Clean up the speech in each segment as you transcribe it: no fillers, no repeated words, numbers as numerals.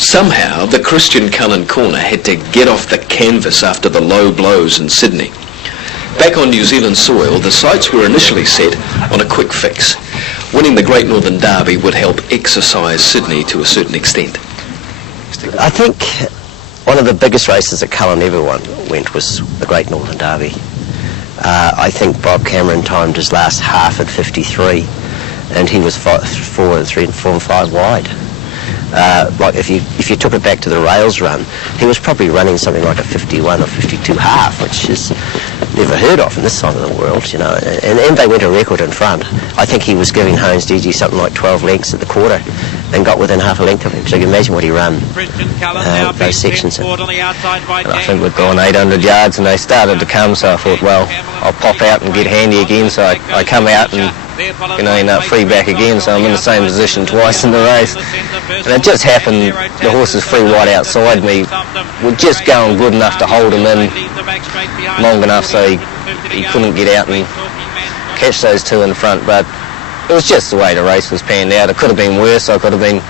Somehow, the Christian Cullen corner had to get off the canvas after the low blows in Sydney. Back on New Zealand soil, the sights were initially set on a quick fix. Winning the Great Northern Derby would help exercise Sydney to a certain extent. I think one of the biggest races that Cullen ever went was the Great Northern Derby. I think Bob Cameron timed his last half at 53, and he was 4 and 5 wide. Like if you took it back to the rails run, he was probably running something like a 51 or 52 half, which is never heard of in this side of the world, you know. And they went a record in front. I think he was giving Holmes DG something like 12 lengths at the quarter, and got within half a length of him. So you can imagine what he ran those sections. And I think we'd gone 800 yards, and they started to come. So I thought, well, I'll pop out and get handy again. So I come out and end up free back again, so I'm in the same position twice in the race. And it just happened, the horses free wide outside me were just going good enough to hold him in long enough so he couldn't get out and catch those two in front. But it was just the way the race was panned out. It could have been worse. I could have been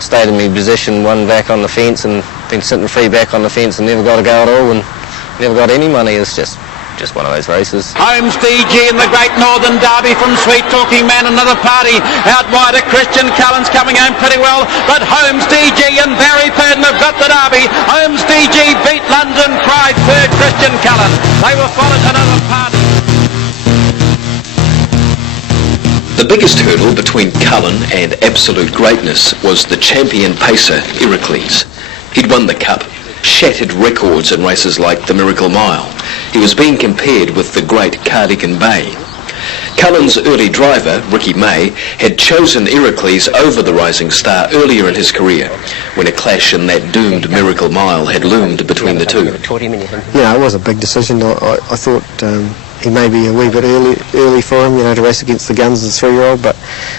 stayed in my position, one back on the fence, and been sitting free back on the fence and never got a go at all and never got any money. It's just one of those races. Holmes DG in the Great Northern Derby from Sweet Talking Man, another party out wide of Christian Cullen's coming home pretty well, but Holmes DG and Barry Purdon have got the Derby. Holmes DG beat London Pride, third Christian Cullen. They were followed another party. The biggest hurdle between Cullen and absolute greatness was the champion pacer, Heracles. He'd won the Cup, shattered records in races like the Miracle Mile. He was being compared with the great Cardigan Bay. Cullen's early driver, Ricky May, had chosen Heracles over the Rising Star earlier in his career, when a clash in that doomed Miracle Mile had loomed between the two. Yeah, it was a big decision. I thought he may be a wee bit early for him, to race against the guns as a 3-year-old, but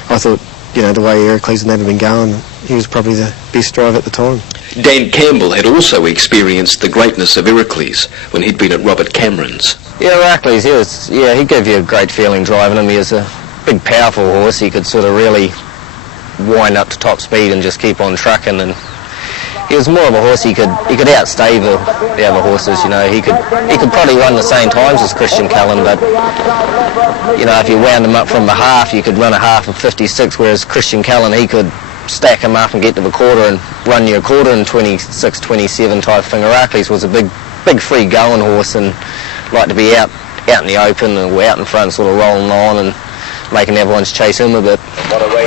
I thought, the way Heracles and that had been going, he was probably the best driver at the time. Dan Campbell had also experienced the greatness of Heracles when he'd been at Robert Cameron's. Yeah, Heracles, he gave you a great feeling driving him. He was a big, powerful horse. He could sort of really wind up to top speed and just keep on trucking. And he was more of a horse. He could outstay the other horses. He could probably run the same times as Christian Cullen, but if you wound him up from the half, you could run a half of 56. Whereas Christian Cullen, he could stack him up and get to the quarter and run you a quarter in 26, 27 type thing. Heracles was a big free going horse and liked to be out in the open and out in front, sort of rolling on and making everyone's chase him a bit.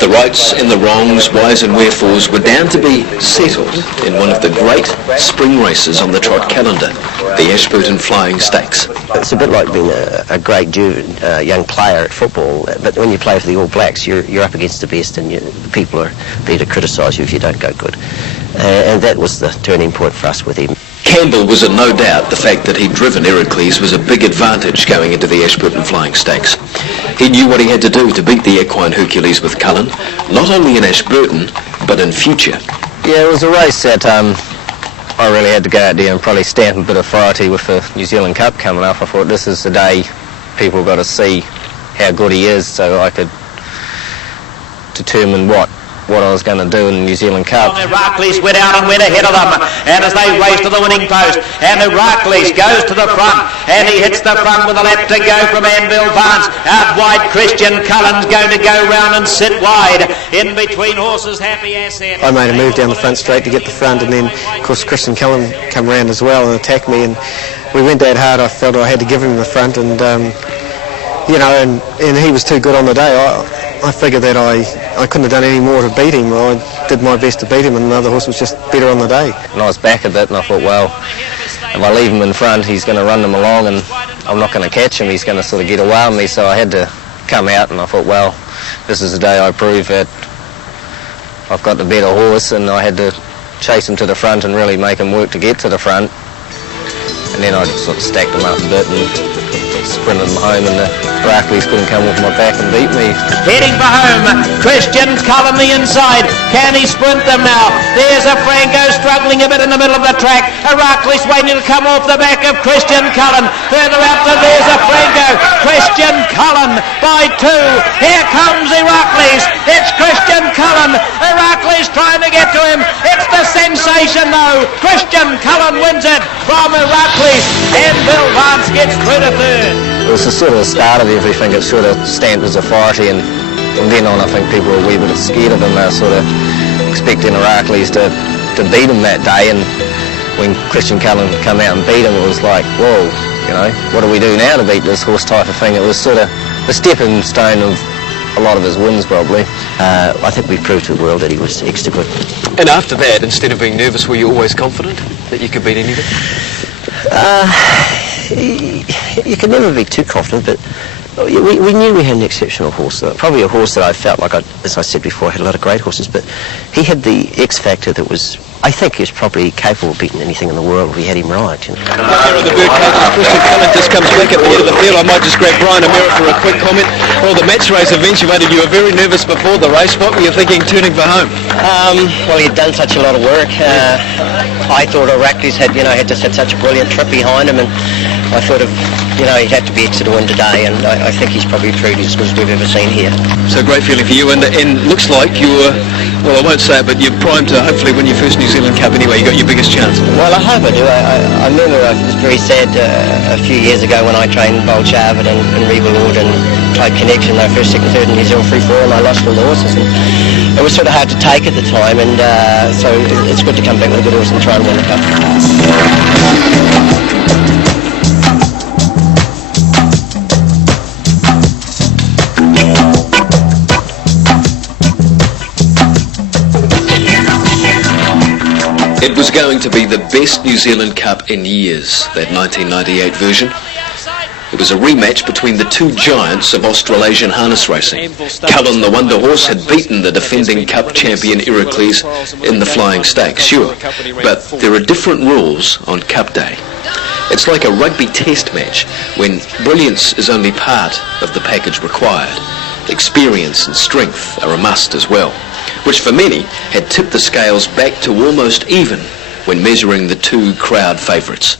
The rights and the wrongs, whys and wherefores were down to be settled in one of the great spring races on the trot calendar, the Ashburton Flying Stakes. It's a bit like being a great young player at football, but when you play for the All Blacks, you're up against the best, and the people are there to criticise you if you don't go good. And that was the turning point for us with him. Campbell was in no doubt the fact that he'd driven Heracles was a big advantage going into the Ashburton Flying Stakes. He knew what he had to do to beat the equine Hercules with Cullen, not only in Ashburton, but in future. Yeah, it was a race that I really had to go out there and probably stamp a bit of authority with the New Zealand Cup coming up. I thought this is the day people got to see how good he is, so I could determine what I was going to do in the New Zealand Cup. Heracles went out and went ahead of them, and as they race to the winning post, and Heracles goes to the front, and he hits the front with a lap to go from Anvil Barnes. Out wide, Christian Cullen's going to go round and sit wide in between horses. Happy Asset. I made a move down the front straight to get the front, and then of course Christian Cullen come round as well and attacked me, and we went that hard. I felt I had to give him the front, and and he was too good on the day. I figured that I couldn't have done any more to beat him. I did my best to beat him, and the other horse was just better on the day. And I was back a bit, and I thought, well, if I leave him in front, he's going to run them along, and I'm not going to catch him. He's going to sort of get away on me, so I had to come out, and I thought, well, this is the day I prove that I've got the better horse, and I had to chase him to the front and really make him work to get to the front. And then I sort of stacked him up a bit and sprinted him home, and the Heracles couldn't come off my back and beat me. Heading for home, Christian Cullen the inside. Can he sprint them now? There's a Franco struggling a bit in the middle of the track. Heracles waiting to come off the back of Christian Cullen. Further out, there's a Franco. Christian Cullen by 2. Here comes Heracles. It's Christian Cullen. Heracles He's trying to get to him. It's the sensation though. Christian Cullen wins it from Iraklis, and Bill Vance gets through to third. It was the sort of the start of everything. It sort of stamped his authority, and from then on I think people were a wee bit scared of him. They were sort of expecting Iraklis to beat him that day, and when Christian Cullen come out and beat him, it was like, whoa, you know, what do we do now to beat this horse type of thing? It was sort of the stepping stone of a lot of his wins, probably. I think we proved to the world that he was extra good. And after that, instead of being nervous, were you always confident that you could beat anything? You can never be too confident, but we knew we had an exceptional horse. Probably a horse that I felt like, as I said before, I had a lot of great horses, but he had the X factor that was, I think he was probably capable of beating anything in the world if we had him right. You know? Here are the bird cages. Christian Cullen just comes back at the end of the field. I might just grab Brian O'Meara for a quick comment. Well, the match race eventuated. You were very nervous before the race. What were you thinking turning for home? Well, he'd done such a lot of work. I thought Iraklis had just had such a brilliant trip behind him, and I thought he'd have to be extra to win today, and I think he's probably proved as good as we've ever seen here. So great feeling for you, and looks like you're, well, I won't say it, but you're primed to hopefully win your first New Zealand Cup anyway. You got your biggest chance. Well, I hope I do. I remember I was very sad a few years ago when I trained Bold Charvet and Reba Lord and played Connection. They were first, second, third in New Zealand free for all, and I lost all the horses. And it was sort of hard to take at the time, and so it's good to come back with a good horse and try and win the cup. It was going to be the best New Zealand Cup in years, that 1998 version. It was a rematch between the two giants of Australasian harness racing. Cullen, the Wonder Horse, had beaten the defending Cup champion Iraklis in the Flying Stakes, sure, but there are different rules on Cup Day. It's like a rugby test match when brilliance is only part of the package required. Experience and strength are a must as well, which for many had tipped the scales back to almost even when measuring the two crowd favourites.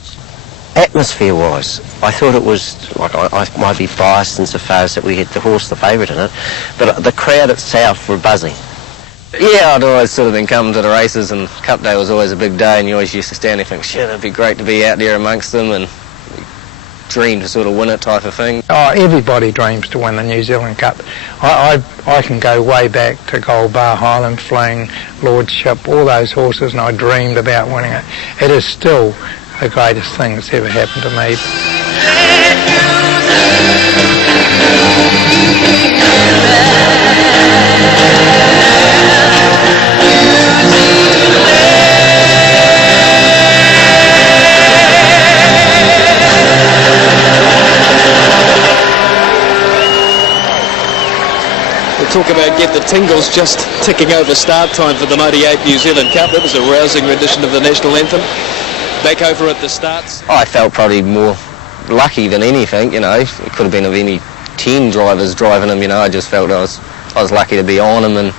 Atmosphere-wise, I thought it was, like, I might be biased insofar as that we had the horse, the favourite in it, but the crowd itself were buzzing. Yeah, I'd always sort of been coming to the races, and Cup Day was always a big day, and you always used to stand there and think, shit, it'd be great to be out there amongst them, and dream to sort of win it type of thing. Oh, everybody dreams to win the New Zealand Cup. I can go way back to Gold Bar, Highland Fling, Lordship, all those horses, and I dreamed about winning it. It is still the greatest thing that's ever happened to me. Talk about get the tingles, just ticking over start time for the 98 New Zealand Cup. That was a rousing rendition of the national anthem. Back over at the starts. I felt probably more lucky than anything, you know. It could have been of any 10 drivers driving him, you know. I just felt I was lucky to be on him and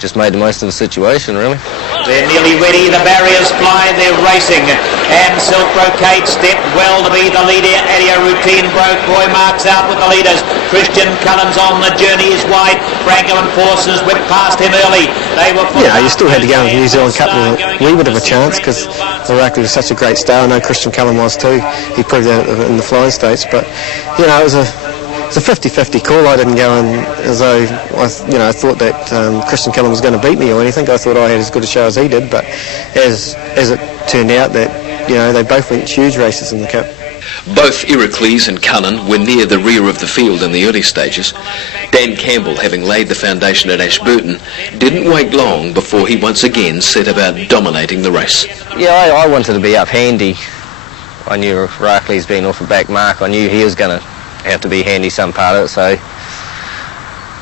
just made the most of the situation, really. They're nearly ready, the barriers fly, they're racing, and Silk Brocade stepped well to be the leader. Adia Routine broke, Roy Marks out with the leaders. Christian Cullen's on the journey, is wide. Franco and Forces whipped past him early. They were... You still had to go into the New Zealand Cup with a wee bit of a chance because Iraklis was such a great star. I know Christian Cullen was too. He proved that in the Flying States, but, you know, it was a 50-50 call. I didn't go in as though I thought that Christian Cullen was going to beat me or anything. I thought I had as good a show as he did, but as it turned out that, you know, they both went huge races in the Cup. Both Iraklis and Cullen were near the rear of the field in the early stages. Dan Campbell, having laid the foundation at Ashburton, didn't wait long before he once again set about dominating the race. Yeah, I wanted to be up handy. I knew Iraklis being off the back mark. I knew he was going to have to be handy some part of it, so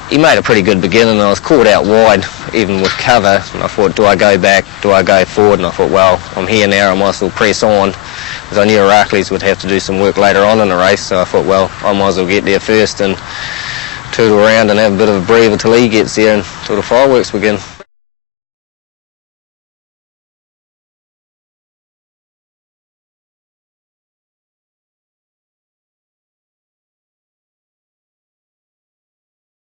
he made a pretty good beginning, and I was caught out wide even with cover, and I thought, do I go back, do I go forward? And I thought, well, I'm here now, I might as well press on, because I knew Iraklis would have to do some work later on in the race, so I thought, well, I might as well get there first and tootle around and have a bit of a breather till he gets there and till the fireworks begin.